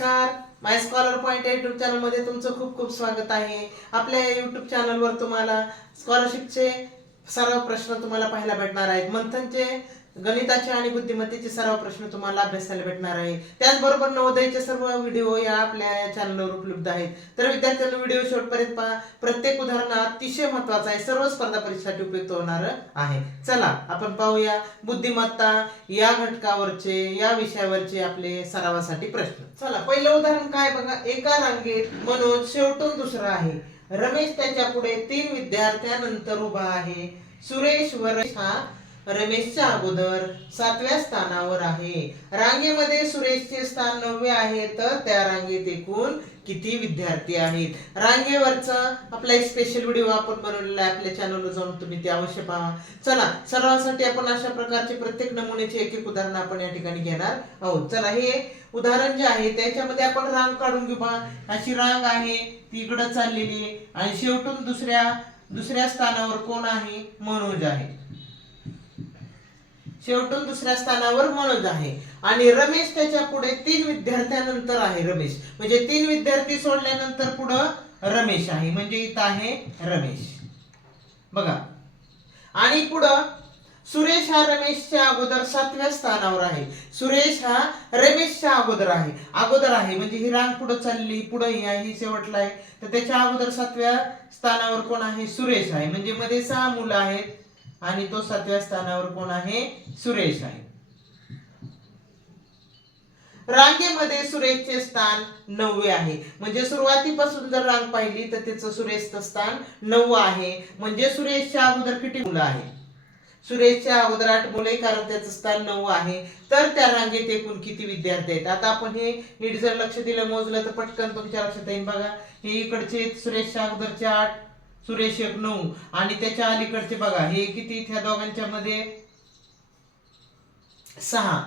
नमस्कार. माय scholar point YouTube चॅनलमध्ये तुमचं खूप खूप स्वागत आहे. आपल्या युट्यूब चॅनलवर तुम्हाला स्कॉलरशिपचे सर्व प्रश्न तुम्हाला पाहायला भेटणार आहेत. मंथनचे गणिताचे आणि बुद्धिमत्तेचे सर्व प्रश्न तुम्हाला अभ्यासायला भेटणार आहे. त्याचबरोबर नवोदयचे सर्व व्हिडिओ या आपल्या चॅनलवर उपलब्ध आहेत. तर विद्यार्थ्यांना व्हिडिओ शेवटपर्यंत पहा. प्रत्येक उदाहरण अतिशय महत्वाचं आहे. सर्व स्पर्धा परीक्षेसाठी उपयुक्त होणार आहे. चला आपण पाहूया बुद्धिमत्ता या घटकावरचे या विषयावरचे आपले सरावासाठी प्रश्न. चला पहिलं उदाहरण काय बघा. एका रांगेत मनोज शेवटून दुसरा आहे. रमेश त्याच्या पुढे तीन विद्यार्थ्यानंतर उभा आहे. सुरेश व हा रमेशच्या अगोदर सातव्या स्थानावर आहे. रांगेमध्ये सुरेशचे स्थान नववे आहे तर त्या रांगेत एकूण किती विद्यार्थी आहेत? रांगेवरचं आपला एक स्पेशल व्हिडिओ आपण बनवलेला आहे आपल्या चॅनलवर जाऊन तुम्ही ते अवश्य पहा. चला सर्वांसाठी आपण अशा प्रकारचे प्रत्येक नमुन्याचे एक एक उदाहरण आपण या ठिकाणी घेणार आहोत. चला हे उदाहरण जे आहे त्याच्यामध्ये आपण रांग काढून घेऊ पहा. अशी रांग आहे ती इकडं चाललेली आणि शेवटून दुसऱ्या दुसऱ्या स्थानावर कोण आहे? मनोज आहे. शेवटून दुसऱ्या स्थानावर मनोज आहे. आणि रमेश त्याच्या पुढे तीन विद्यार्थ्यानंतर आहे रमेश. म्हणजे तीन विद्यार्थी सोडल्यानंतर पुढं रमेश आहे. म्हणजे इथं आहे रमेश. बघा. आणि पुढं सुरेश हा रमेशच्या अगोदर सातव्या स्थानावर आहे. सुरेश हा रमेशच्या अगोदर आहे. अगोदर आहे. म्हणजे ही रांग पुढे चालली पुढे ही आहे ही शेवटला आहे. तर त्याच्या अगोदर सातव्या स्थानावर कोण आहे? सुरेश आहे. म्हणजे मध्ये सहा मुलं आहेत. आणि तो सातव्या स्थानावर कोण आहे? सुरेश आहे. रांगेमध्ये सुरेशचे स्थान नववे आहे. म्हणजे सुरुवातीपासून जर रांग पाहिली तर त्याचं सुरेशचं स्थान नववं आहे. म्हणजे सुरेशच्या अगोदर किती मुलं आहे सुरेशच्या अगोदर आठ मुले कारण त्याचं स्थान नऊ आहे. तर त्या रांगेत एकूण किती विद्यार्थी आहेत? आता आपण हे नीट जर लक्ष दिलं मोजलं तर पटकन तुमच्या लक्षात येईल बघा. हे इकडचे सुरेशच्या अगोदरचे आठ. सुरेश एक नऊ. आणि त्याच्या अलीकडचे बघा हे किती त्या दोघांच्या मध्ये? सहा.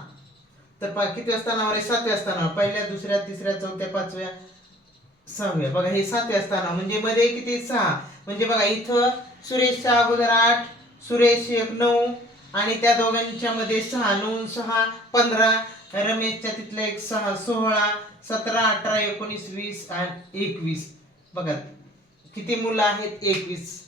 तर किती स्थानावर आहे? सातव्या स्थानावर पहिल्या दुसऱ्या तिसऱ्या चौथ्या पाचव्या सहाव्या. बघा हे सातव्या स्थानावर म्हणजे मध्ये किती? सहा. म्हणजे बघा इथं सुरेशच्या अगोदर आठ सुरेश एक नऊ आणि त्या दोघांच्या मध्ये सहा. नऊ सहा पंधरा. रमेशच्या तिथल्या एक सहा सोळा सतरा अठरा एकोणीस वीस आणि एकवीस. बघा. किती मुलं आहेत? एकवीस.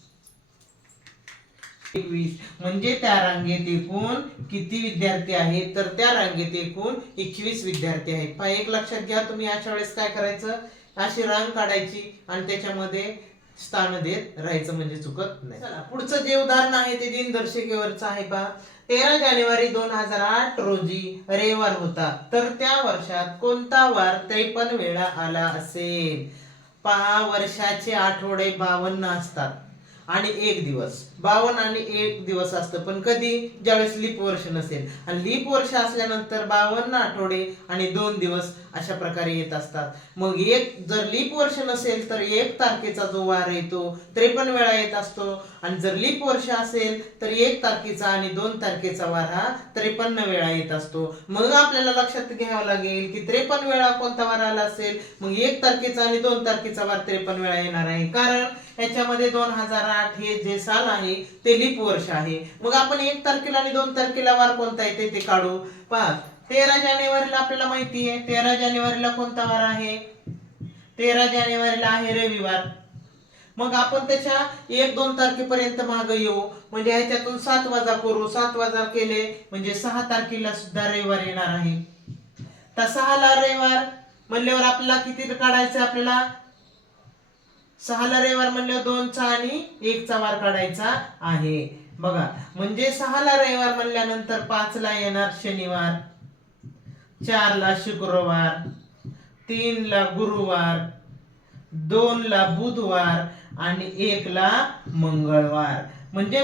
एकवीस. म्हणजे त्या रांगेत एकूण किती विद्यार्थी आहेत? तर त्या रांगेत एकूण एकवीस विद्यार्थी आहेत. पहा एक लक्षात घ्या तुम्ही अशा वेळेस काय करायचं? अशी रांग काढायची आणि त्याच्यामध्ये स्थान देत राहायचं म्हणजे चुकत नाही. चला पुढचं जे उदाहरण आहे ते दिनदर्शिकेवरचं आहे पहा. तेरा जानेवारी दोन हजार आठ रोजी रविवार होता. तर त्या वर्षात कोणता वार त्रेपन्न वेळा आला असेल? पहा वर्षाचे आठवडे बावन्न असतात. आणि एक दिवस. बावन्न आणि एक दिवस असतं. पण कधी? ज्यावेळेस लीप वर्ष नसेल. आणि लीप वर्ष असल्यानंतर बावन्न आठवडे आणि दोन दिवस अशा प्रकारे येत असतात. मग एक जर लीप वर्ष नसेल तर एक तारखेचा जो वार येतो त्रेपन्न वेळा येत असतो. आणि जर लीप वर्ष असेल तर एक तारखेचा आणि दोन तारखेचा वार हा त्रेपन्न वेळा येत असतो. मग आपल्याला लक्षात घ्यावं लागेल की त्रेपन्न वेळा कोणता वार आला असेल? मग एक तारखेचा आणि दोन तारखेचा वार त्रेपन्न वेळा येणार आहे. कारण याच्यामध्ये दोन हजार आठ हे जे साल आहे ते लिप वर्ष आहे. मग आपण एक तारखेला आणि दोन तारखेला वार कोणता येते ते काढू. पहा तेरा जानेवारीला आपल्याला माहिती आहे तेरा जानेवारीला कोणता वार आहे? तेरा जानेवारीला आहे रविवार. मग आपण त्याच्या एक दोन तारखेपर्यंत माग येऊ. म्हणजे ह्याच्यातून सात वाजा करू. सात वाजा केले म्हणजे सहा तारखेला सुद्धा रविवार येणार आहे. तर सहाला रविवार म्हणल्यावर आपल्याला किती काढायचं आपल्याला? सहाला रविवार म्हणल्यावर दोनचा आणि एकचा वार काढायचा आहे. बघा म्हणजे सहाला रविवार म्हणल्यानंतर पाचला येणार शनिवार चारला शुक्रवार तीनला गुरुवार दोनला बुधवार आणि एकला मंगळवार. म्हणजे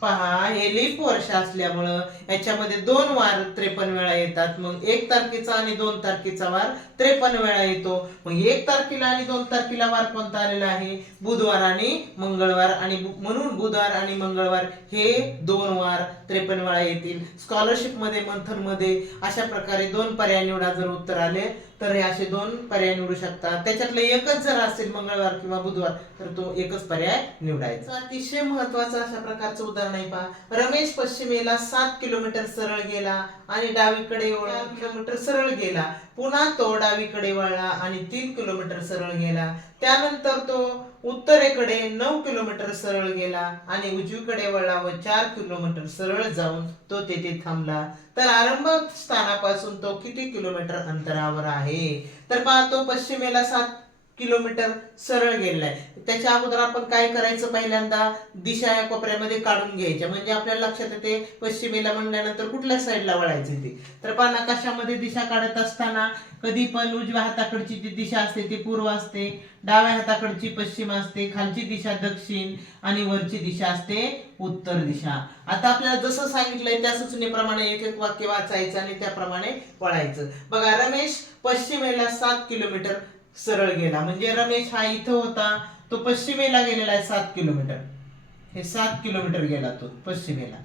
पहा हे लीप वर्ष असल्यामुळं याच्यामध्ये दोन वार त्रेपन्न वेळा येतात. मग एक तारखेचा आणि दोन तारखेचा वार त्रेपन्न वेळा येतो. मग एक तारखेला आणि दोन तारखेला वार कोणता आलेला आहे? बुधवार आणि मंगळवार. आणि म्हणून बुधवार आणि मंगळवार हे दोन वार त्रेपन्न वेळा येतील. स्कॉलरशिपमध्ये मंथनमध्ये अशा प्रकारे दोन पर्याय निवडा जर उत्तर आले तर हे असे दोन पर्याय निवडू शकता. त्याच्यातलं एकच जर असेल मंगळवार किंवा बुधवार तर तो एकच पर्याय निवडायचा. अतिशय महत्वाचं अशा प्रकारचं उदाहरण आहे पहा. रमेश पश्चिमेला सात किलोमीटर सरळ गेला आणि डावीकडे. किलोमीटर सरळ गेला. पुन्हा तो डावीकडे वळला आणि तीन किलोमीटर सरळ गेला. त्यानंतर तो उत्तरेकडे नऊ किलोमीटर सरळ गेला आणि उजवीकडे वळला व चार किलोमीटर सरळ जाऊन तो तेथे थांबला. तर आरंभ स्थानापासून तो किती किलोमीटर अंतरावर आहे? तर पाहतो पश्चिमेला सात किलोमीटर सरळ गेलाय त्याच्या अगोदर आपण काय करायचं पहिल्यांदा? दिशा या कोपऱ्यामध्ये काढून घ्यायच्या. म्हणजे आपल्याला लक्षात येते पश्चिमेला म्हणल्यानंतर कुठल्या साईडला वळायचं ते? तर पण आकाशामध्ये दिशा काढत असताना कधी पण उजव्या हाताकडची जी दिशा असते ती पूर्व असते. डाव्या हाताकडची पश्चिम असते खालची दिशा दक्षिण आणि वरची दिशा असते उत्तर दिशा. आता आपल्याला जसं सांगितलंय त्या सूचनेप्रमाणे एक एक वाक्य वाचायचं आणि त्याप्रमाणे वळायचं. बघा रमेश पश्चिमेला सात किलोमीटर सरळ गेला. म्हणजे रमेश हा इथं होता तो पश्चिमेला गेलेला आहे सात किलोमीटर. हे सात किलोमीटर गेला तो पश्चिमेला.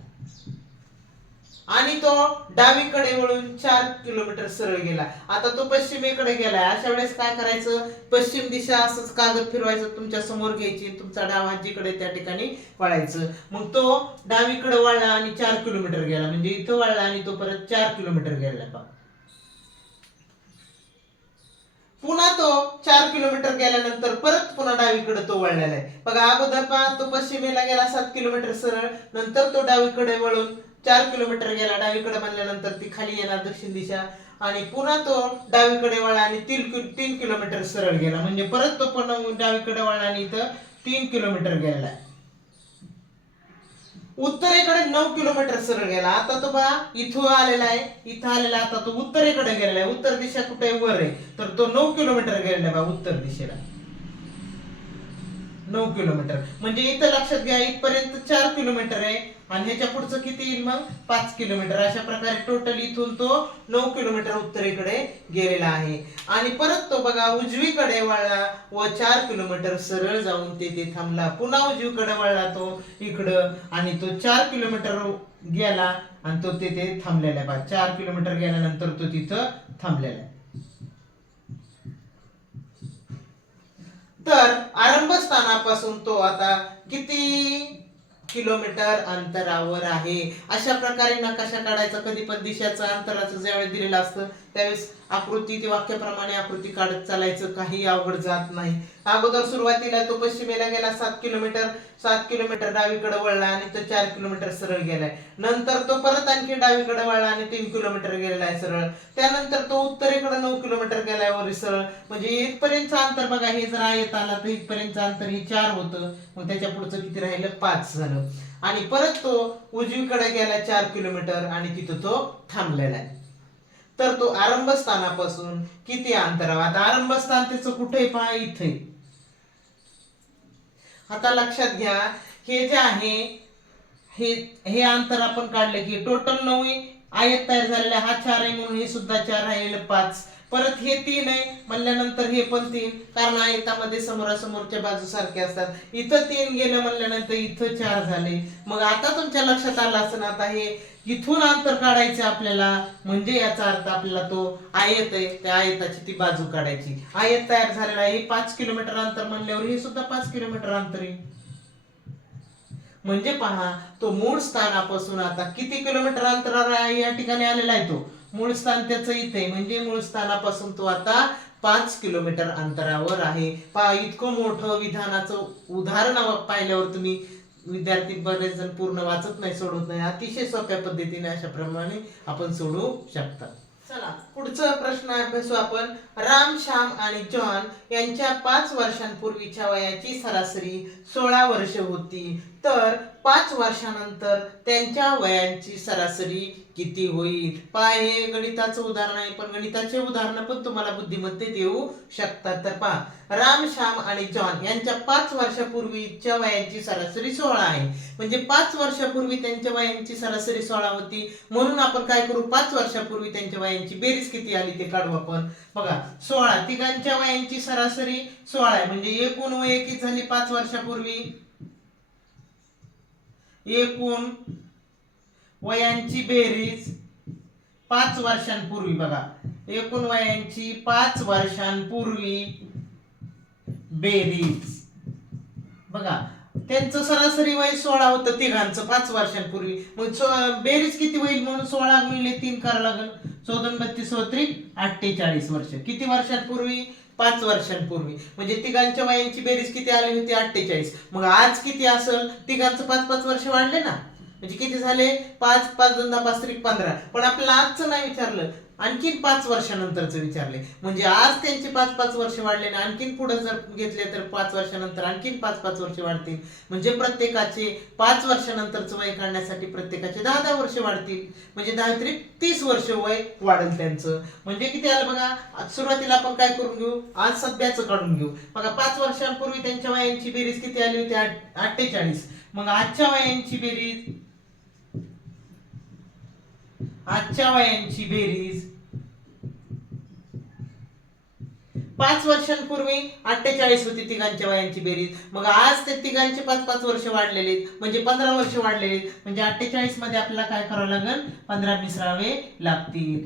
आणि तो डावीकडे वळून चार किलोमीटर सरळ गेला. आता तो पश्चिमेकडे गेलाय. अशा वेळेस काय करायचं? पश्चिम दिशा असंच कागद फिरवायचं तुमच्यासमोर घ्यायची तुमचा डाव आजीकडे त्या ठिकाणी वळायचं. मग तो डावीकडे वळला आणि चार किलोमीटर गेला. म्हणजे इथं वळला आणि तो परत चार किलोमीटर गेला पहा पुन्हा तो चार किलोमीटर गेल्यानंतर परत पुन्हा डावीकडे तो वळलेला आहे. बघा अगोदर पहा तो पश्चिमेला गेला सात किलोमीटर सरळ. नंतर तो डावीकडे वळून चार किलोमीटर गेला डावीकडे म्हणल्यानंतर ती खाली येणार दक्षिण दिशा. आणि पुन्हा तो डावीकडे वळला आणि तीन तीन किलोमीटर सरळ गेला. म्हणजे परत तो पुन्हा डावीकडे वळला आणि इथं तीन किलोमीटर गेला. उत्तरेकडे नऊ किलोमीटर सरळ गेला. आता तो बघा इथं आलेला आहे इथं आलेला आता तो उत्तरेकडे गेलेला आहे. उत्तर दिशा कुठे वर आहे. तर तो नऊ किलोमीटर गेलेला आहे उत्तर दिशेला. नऊ किलोमीटर. म्हणजे इथं लक्षात घ्या इथपर्यंत चार किलोमीटर आहे. आणि ह्याच्या पुढचं किती येईल मग? पाच किलोमीटर. अशा प्रकारे टोटल इथून तो नऊ किलोमीटर उत्तरेकडे गेलेला आहे. आणि परत तो बघा उजवीकडे वळला व चार किलोमीटर सरळ जाऊन तेथे थांबला. पुन्हा उजवीकडे वळला तो इकडं आणि तो चार किलोमीटर गेला आणि तो तेथे थांबलेला आहे. चार किलोमीटर गेल्यानंतर तो तिथं थांबलेला आहे. तर आरंभ स्थानापासून तो आता किती? किलोमीटर अंतरावर आहे. अशा प्रकारे नकाशा काढायचा कधी पण दिशाचं अंतराचं ज्यावेळी दिलेलं असतं त्यावेळेस आकृती ती वाक्याप्रमाणे आकृती काढत चालायचं काही अवघड जात नाही. अगोदर सुरुवातीला तो पश्चिमेला गेला सात किलोमीटर सात किलोमीटर डावीकडे वळला आणि तो चार किलोमीटर सरळ गेलाय. नंतर तो परत आणखी डावीकडे वळला आणि तीन किलोमीटर गेलेला आहे सरळ. त्यानंतर तो उत्तरेकडे नऊ किलोमीटर गेलाय वर सरळ. म्हणजे इथपर्यंतचं अंतर बघा हे जर येत आला तर इथपर्यंतचं अंतर हे चार होतं. मग त्याच्या पुढचं किती राहिलं? पाच झालं. आणि परत तो उजवीकडे गेला चार किलोमीटर आणि तिथं तो थांबलेला आहे. तर तो आरंभ स्थानापासून किती अंतरावर आता आरंभ स्थान त्याचं कुठे पहा इथे. आता लक्षात घ्या हे जे आहे हे हे अंतर आपण काढले की टोटल नऊ आयत तयार झालेला हा चार आहे म्हणून हे सुद्धा चार राहील पाच. परत हे तीन आहे म्हणल्यानंतर हे पण तीन कारण आयतामध्ये समोरासमोरच्या बाजू असतात. इथं तीन गेलं म्हणल्यानंतर इथं चार झाले. मग आता तुमच्या लक्षात आलं असं आता हे इथून अंतर काढायचं आपल्याला. म्हणजे याचा अर्थ आपल्याला तो आयत आहे त्या आयताची ती बाजू काढायची. आयत तयार झालेला आहे पाच किलोमीटर अंतर म्हणल्यावर हे सुद्धा पाच किलोमीटर अंतर आहे. म्हणजे पहा तो मूळ स्थानापासून आता किती किलोमीटर अंतरावर आहे या ठिकाणी आलेला आहे तो. मूळ स्थान त्याचं इथे म्हणजे मूळ स्थानापासून तो आता पाच किलोमीटर अंतरावर आहे. पहा इतकं मोठं विधानाचं उदाहरण पाहिल्यावर तुम्ही विद्यार्थी बरेच जण पूर्ण वाचत नाही सोडत नाही. अतिशय सोप्या पद्धतीने अशा प्रमाणे आपण सोडवू शकता. चला पुढचा प्रश्न अभ्यासू आपण. राम श्याम आणि जॉन यांच्या पाच वर्षांपूर्वीच्या वयाची सरासरी सोळा वर्ष होती. तर पाच वर्षानंतर त्यांच्या वयांची सरासरी किती होईल? पहा हे गणिताचं उदाहरण आहे पण गणिताचे उदाहरण पण तुम्हाला बुद्धिमत्तेत येऊ शकतात. तर पहा राम श्याम आणि जॉन यांच्या पाच वर्षापूर्वीच्या वयांची सरासरी सोळा आहे. म्हणजे पाच वर्षापूर्वी त्यांच्या वयांची सरासरी सोळा होती. म्हणून आपण काय करू? पाच वर्षापूर्वी त्यांच्या वयांची बेरीज किती आली ते काढू आपण. बघा सोळा तिघांच्या वयांची सरासरी सोळा आहे. म्हणजे एकूण वय किती झाली पाच वर्षापूर्वी? एकूण वयांची बेरीज पाच वर्षांपूर्वी बघा. एकूण वयांची पाच वर्षांपूर्वी बेरीज. बघा त्यांचं सरासरी वय सोळा होतं तिघांचं पाच वर्षांपूर्वी. मग सो- बेरीज किती होईल म्हणून सोळा गुणिले तीन करावं लागल. चौदन बत्तीस त्रिक अठ्ठेचाळीस वर्ष. किती वर्षांपूर्वी? पाच वर्षांपूर्वी. म्हणजे तिघांच्या वयांची बेरीज किती आली होती? अठ्ठेचाळीस. मग आज किती असेल? तिघांचं पाच पाच वर्ष वाढले ना. म्हणजे किती झाले? पाच पाच दोनदा पाच त्रिक पंधरा. पण आपल्याला आजचं नाही विचारलं. आणखीन पाच वर्षानंतरचं विचारले. म्हणजे आज त्यांचे पाच पाच वर्ष वाढले आणि आणखीन पुढे जर घेतले तर पाच वर्षानंतर आणखीन पाच पाच वर्ष वाढतील. म्हणजे प्रत्येकाचे पाच वर्षानंतरचं वय काढण्यासाठी प्रत्येकाचे दहा दहा वर्ष वाढतील. म्हणजे दहा तरी तीस वर्ष वय वाढेल त्यांचं. म्हणजे किती आलं बघा? सुरुवातीला आपण काय करून घेऊ? आज सध्याचं काढून घेऊ. बघा पाच वर्षांपूर्वी त्यांच्या वयांची बेरीज किती आली होती? अठ्ठेचाळीस. मग आजच्या वयांची बेरीज आजच्या वयांची बेरीज पाच वर्षांपूर्वी अठ्ठेचाळीस होती तिघांच्या वयांची बेरीज मग आज ते तिघांचे पाच पाच वर्ष वाढलेले आहेत. म्हणजे पंधरा वर्ष वाढलेले आहेत. म्हणजे अठ्ठेचाळीसमध्ये आपल्याला काय करावं लागेल पंधरा मिसळावे लागतील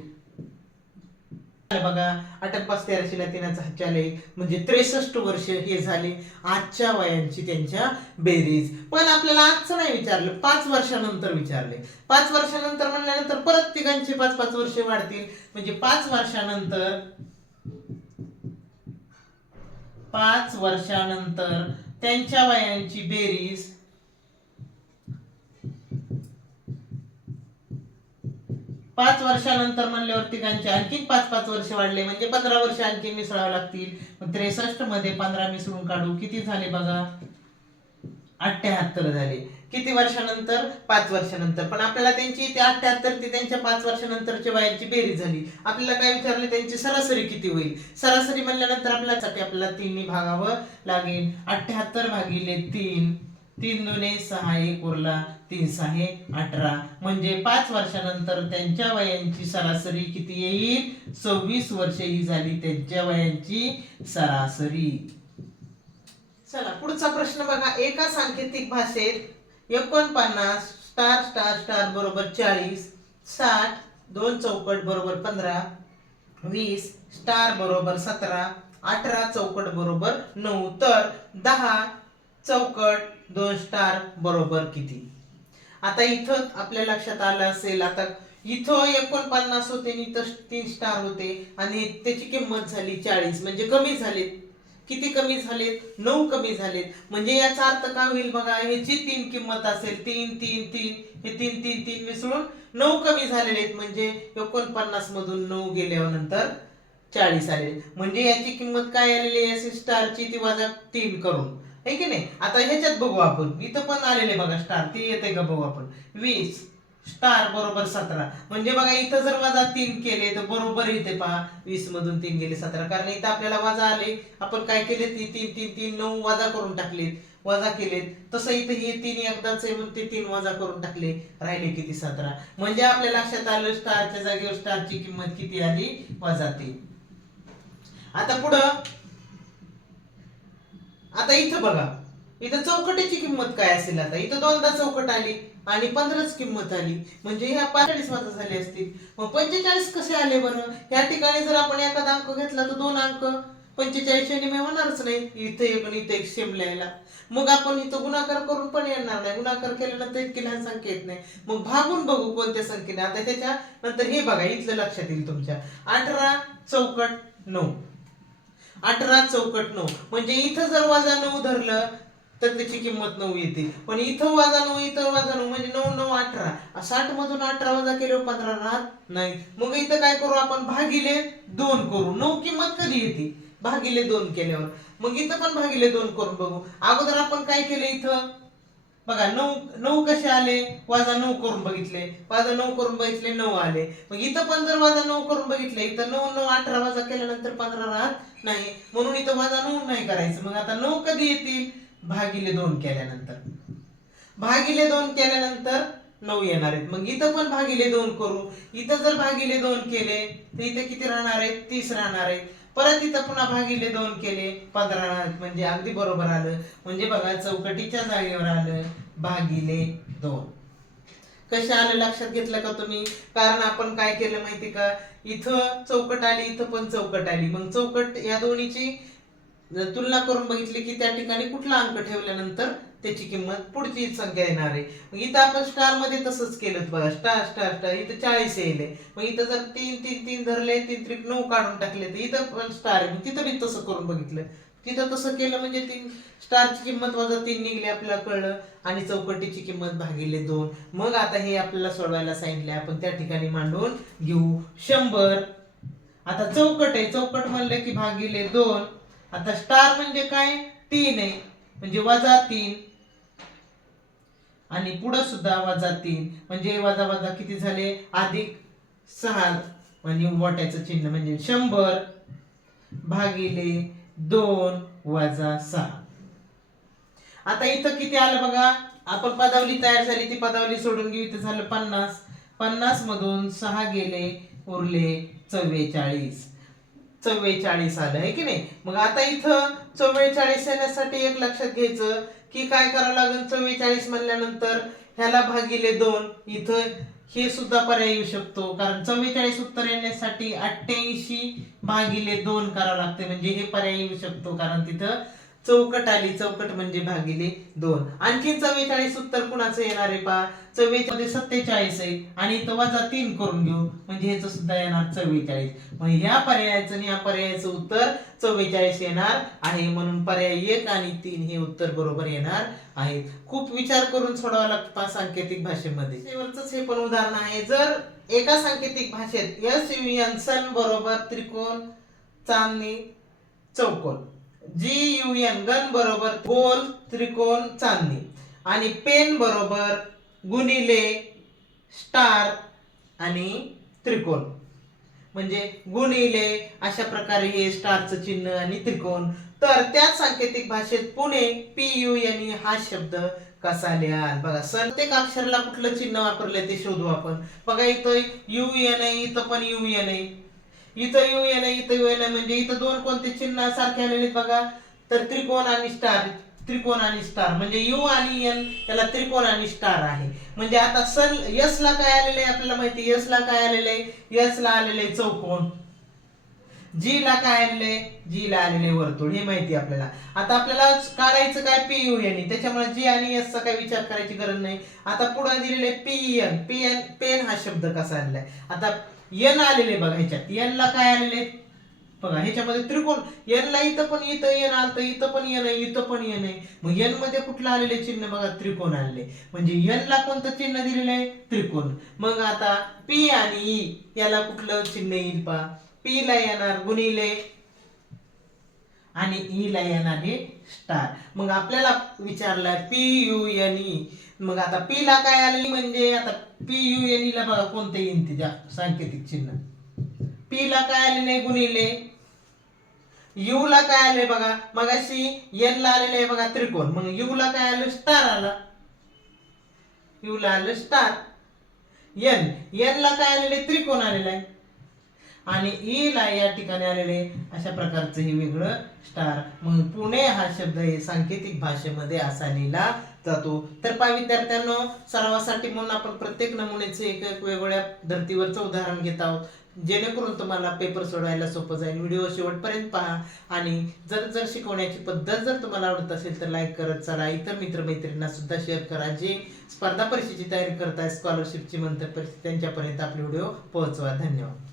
बघा अटक पाच तेराशेला तिनाचा हच्चाले म्हणजे त्रेसष्ट वर्ष हे झाले. आजच्या वयांची त्यांच्या बेरीज. पण आपल्याला आजचं नाही विचारलं. पाच वर्षानंतर विचारले. पाच वर्षानंतर म्हणल्यानंतर परत तिघांचे पाच पाच वर्ष वाढतील. म्हणजे पाच वर्षानंतर पाच वर्षानंतर त्यांच्या वयांची बेरीज पाच वर्षानंतर म्हणल्यावरती त्यांचे आणखी पाच पाच वर्ष वाढले. म्हणजे पंधरा वर्ष आणखी मिसळावे लागतील. त्रेसष्टमध्ये पंधरा मिसळून काढू. किती झाले बघा? अठ्याहत्तर झाले. किती वर्षानंतर? पाच वर्षानंतर. पण आपल्याला त्यांची ते अठ्याहत्तर ते त्यांच्या पाच वर्षानंतरच्या वयाची बेरीज झाली. आपल्याला काय विचारले? त्यांची सरासरी किती होईल? सरासरी म्हणल्यानंतर आपल्यासाठी आपल्याला तीननी भागावं लागेल. अठ्याहत्तर भागिले तीन. तीन दोने सहा एक उरला. तीन सहा अठरा. म्हणजे पाच वर्षानंतर त्यांच्या वयांची सरासरी किती येईल? सव्वीस वर्ष ही झाली त्यांच्या वयांची सरासरी. चला पुढचा प्रश्न बघा. एका सांकेतिक भाषेत एकोणपन्नास स्टार स्टार स्टार बरोबर चाळीस साठ दोन चौकट बरोबर पंधरा वीस स्टार बरोबर सतरा अठरा चौकट बरोबर नऊ. तर दहा चौकट दोन स्टार बरोबर किती? आता इथं आपल्या लक्षात आलं असेल आता इथं एकोणपन्नास होते आणि इथं तीन स्टार होते आणि त्याची किंमत झाली चाळीस. म्हणजे कमी झालेत. किती कमी झालेत? नऊ कमी झालेत. म्हणजे याचा अर्थ काय होईल बघा ह्याची तीन किंमत असेल तीन तीन तीन हे तीन तीन तीन मिसळून नऊ कमी झालेले आहेत. म्हणजे एकोणपन्नास मधून नऊ गेल्यानंतर चाळीस आलेले म्हणजे याची किंमत काय आलेली आहे? स्टारची ती वजा तीन करून. आहे की नाही? आता ह्याच्यात बघू आपण. इथं पण आलेले बघा स्टार ते येते का बघू आपण? वीस. स्टार बरोबर सतरा. म्हणजे बघा इथं जर वजा तीन केले तर बरोबर इथे पहा. वीस मधून तीन गेले सतरा. कारण इथं आपल्याला वजा आले. आपण काय केले ती तीन तीन तीन नऊ वजा करून टाकलेत. वजा केलेत. तसं इथं हे तीन एकदाच आहे म्हणून ते तीन वजा करून टाकले. राहिले किती? सतरा. म्हणजे आपल्या लक्षात आलं स्टारच्या जागेवर स्टारची किंमत किती आली? वजा तीन. आता पुढं आता इथं बघा. इथं चौकटीची किंमत काय असेल आता? इथं दोनदा चौकट आली आणि पंधराच किंमत आली. म्हणजे ह्या पंचेचाळीस वाजा झाले असतील. मग पंचेचाळीस कसे आले बरं? या ठिकाणी जर आपण एखादा अंक घेतला तर दोन अंक. पंचेचाळीस निमे होणारच नाही. इथे एक आणि इथे एक सेम लिहायला. मग आपण इथं गुणाकार करून पण येणार नाही. गुणाकार केल्यानंतर इतकी लहान संख्या येत नाही. मग भागून बघू कोणत्या संख्येने. आता त्याच्या नंतर हे बघा. इथलं लक्षात येईल तुमच्या. अठरा चौकट नऊ. अठरा चौकट नऊ. म्हणजे इथं जर वजा नऊ धरलं तर त्याची किंमत नऊ येते. पण इथं वजा नऊ इथं वजा नऊ म्हणजे नऊ नऊ अठरा. साठ मधून अठरा वजा केल्यावर पंधरा राहत नाही. मग इथं काय करू आपण? भागिले दोन करू. नऊ किंमत कधी येते? भागिले दोन केल्यावर. मग इथं पण भागिले दोन करून बघू. अगोदर आपण काय केलं इथं? बघा नऊ नऊ कसे आले? वाजा नऊ करून बघितले. वाजा नऊ करून बघितले नऊ आले. मग इथं पण जर वाजा नऊ करून बघितले इथं नऊ नऊ अठरा वाजा केल्यानंतर पंधरा राहत नाही. म्हणून इथं वाजा नऊ नाही करायचं. मग आता नऊ कधी येतील? भागिले दोन केल्यानंतर. भागिले दोन केल्यानंतर नऊ येणार आहेत. मग इथं पण भागिले दोन करू. इथं जर भागिले दोन केले तर इथं किती राहणार आहेत? तीस राहणार आहेत. परत इथं पुन्हा भागिले दोन केले. पंधरा म्हणजे अगदी बरोबर आलं. म्हणजे बघा चौकटीच्या जागेवर आलं. भागिले दोन. कशा आलं? लक्षात घेतलं का तुम्ही? कारण आपण काय केलं माहिती का? इथं चौकट आली इथं पण चौकट आली. मग चौकट या दोन्हीची तुलना करून बघितली की त्या ठिकाणी कुठला अंक ठेवल्यानंतर त्याची किंमत पुढची संख्या येणार आहे. मग इथं आपण स्टारमध्ये तसंच केलं बघा. Star star star. इथं चाळीस येईल मग इथं जर तीन तीन तीन धरले तीन त्रिक नऊ काढून टाकले तर इथं पण स्टार आहे. मग तिथं मी तसं करून बघितलं. तिथं तसं केलं म्हणजे तीन स्टारची किंमत वजा तीन निघली आपल्याला कळलं आणि चौकटीची किंमत भागिले दोन. मग आता हे आपल्याला सोडवायला सांगितले आपण त्या ठिकाणी मांडून घेऊ. शंभर. आता चौकट आहे. चौकट म्हणलं की भागिले दोन. आता स्टार म्हणजे काय? तीन आहे. म्हणजे वजा तीन. आणि पुढं सुद्धा वजा तीन. म्हणजे वजा वजा किती झाले? अधिक सहा. आणि वाट्याचं चिन्ह म्हणजे शंभर भागिले दोन वजा सहा. आता इथं किती आलं बघा? आपण पदावली तयार झाली ती पदावली सोडून घेऊ. इथं झालं पन्नास. पन्नास मधून सहा गेले उरले चव्वेचाळीस. चव्वेचाळीस आलं आहे की नाही? मग आता इथं चव्वेचाळीस येण्यासाठी एक लक्षात घ्यायचं की काय करावं लागेल? चव्वेचाळीस म्हणल्यानंतर ह्याला भागिले दोन. इथं हे सुद्धा पर्याय येऊ शकतो. कारण चव्वेचाळीस उत्तर येण्यासाठी अठ्ठ्याऐंशी भागिले दोन करावं लागते. म्हणजे हे पर्याय येऊ शकतो. कारण तिथं चौकट आली चौकट म्हणजे भागिले दोन. आणखी चव्वेचाळीस उत्तर कुणाचं येणार आहे पा चव्वेचाळीसमध्ये सत्तेचाळीस आहे. आणि तो वजा तीन करून घेऊ. म्हणजे ह्याचं सुद्धा येणार चव्वेचाळीस. मग ह्या पर्यायाचं आणि या पर्यायाचं उत्तर चव्वेचाळीस येणार आहे. म्हणून पर्याय एक आणि तीन हे उत्तर बरोबर येणार आहेत. खूप विचार करून सोडावा लागतो पा सांकेतिक भाषेमध्ये. शेवटच हे पण उदाहरण आहे. जर एका सांकेतिक भाषेत यस यू सन बरोबर त्रिकोण चांदणी चौकोन. जी यू एन गन बरोबर गोल त्रिकोण चांदणी. आणि पेन बरोबर गुणिले स्टार आणि त्रिकोण. म्हणजे गुणिले अशा प्रकारे हे स्टारचं चिन्ह आणि त्रिकोण. तर त्याच सांकेतिक भाषेत Pune P U N E हा शब्द कसा लिहाल? बघा प्रत्येक अक्षराला कुठलं चिन्ह वापरलंय ते शोधू आपण. बघा इथं यू एन आहे इथं पण यू एन आहे इथं यू एन आहे इथं यू एन आहे म्हणजे इथं दोन कोणते चिन्ह सारखे आलेले आहेत बघा. तर त्रिकोण आणि स्टार त्रिकोण आणि स्टार म्हणजे यू आणि एन त्याला त्रिकोण आणि स्टार आहे. म्हणजे आता सन यस ला काय आलेलं आहे आपल्याला माहिती यस ला काय आलेलं आहे? यस ला आलेलं आहे चौकोन. जी ला काय आलेले जी ला आलेले वर्तुळ. हे माहिती आपल्याला. आता आपल्याला काढायचं काय? पी यू एन त्याच्यामुळे जी आणि एस चा काही विचार करायची गरज नाही. आता पुढे दिलेले P N P N pen हा शब्द कसा आलेला आहे आता एन आलेले बघा ह्याच्यात. एन ला काय आलेले बघा ह्याच्यामध्ये त्रिकोण. एन ला इथं पण इथं एन आलं इथं पण एन आहे इथं पण एन आहे. मग एनमध्ये कुठलं आलेले चिन्ह बघा? त्रिकोण आलेले. म्हणजे एन ला कोणतं चिन्ह दिलेलं आहे? त्रिकोण. मग आता पी आणि ई याला कुठलं चिन्ह येईल पा पी ला येणार गुणिले आणि ई ला येणार स्टार मग आपल्याला विचारलं पी यू एन ई मग आता पी ला काय आलेली म्हणजे आता पी यू एन ई ला बघा कोणतं येईन तिच्या सांकेतिक चिन्ह. पी ला काय आलेले गुणिले? यू ला काय आले बघा. मग अशी एन ला आलेलं आहे बघा त्रिकोण. मग यू ला काय आलं? स्टार आला. यू ला आलं स्टार एन एन ला काय आलेले त्रिकोण आलेला आहे. आणि ई ला या ठिकाणी आलेले अशा प्रकारचं हे वेगळं स्टार मग पुणे हा शब्द हे सांकेतिक भाषेमध्ये असा लिहिला जातो. तर पा विद्यार्थ्यांनो सरावासाठी म्हणून आपण प्रत्येक नमुनेचे एक एक वेगवेगळ्या धर्तीवरचं उदाहरण घेत आहोत. जेणेकरून तुम्हाला पेपर सोडवायला सोपं जाईल. व्हिडिओ शेवटपर्यंत पहा. आणि जर जर शिकवण्याची पद्धत जर तुम्हाला आवडत असेल तर लाईक करत चला. इतर मित्रमैत्रिणींना सुद्धा शेअर करा जे स्पर्धा परीक्षेची तयारी करताय स्कॉलरशिपची मंतर परीक्षा त्यांच्यापर्यंत आपले व्हिडिओ पोहोचवा. धन्यवाद.